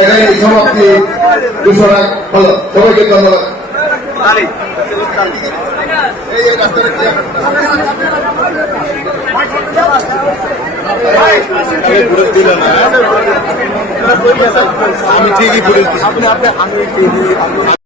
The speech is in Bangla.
এখানে সমাপ্তি। ঘোষণা হল সবাইকে ধন্যবাদ। আমি ঠিকই বলেছি। আপনি আপনি আমি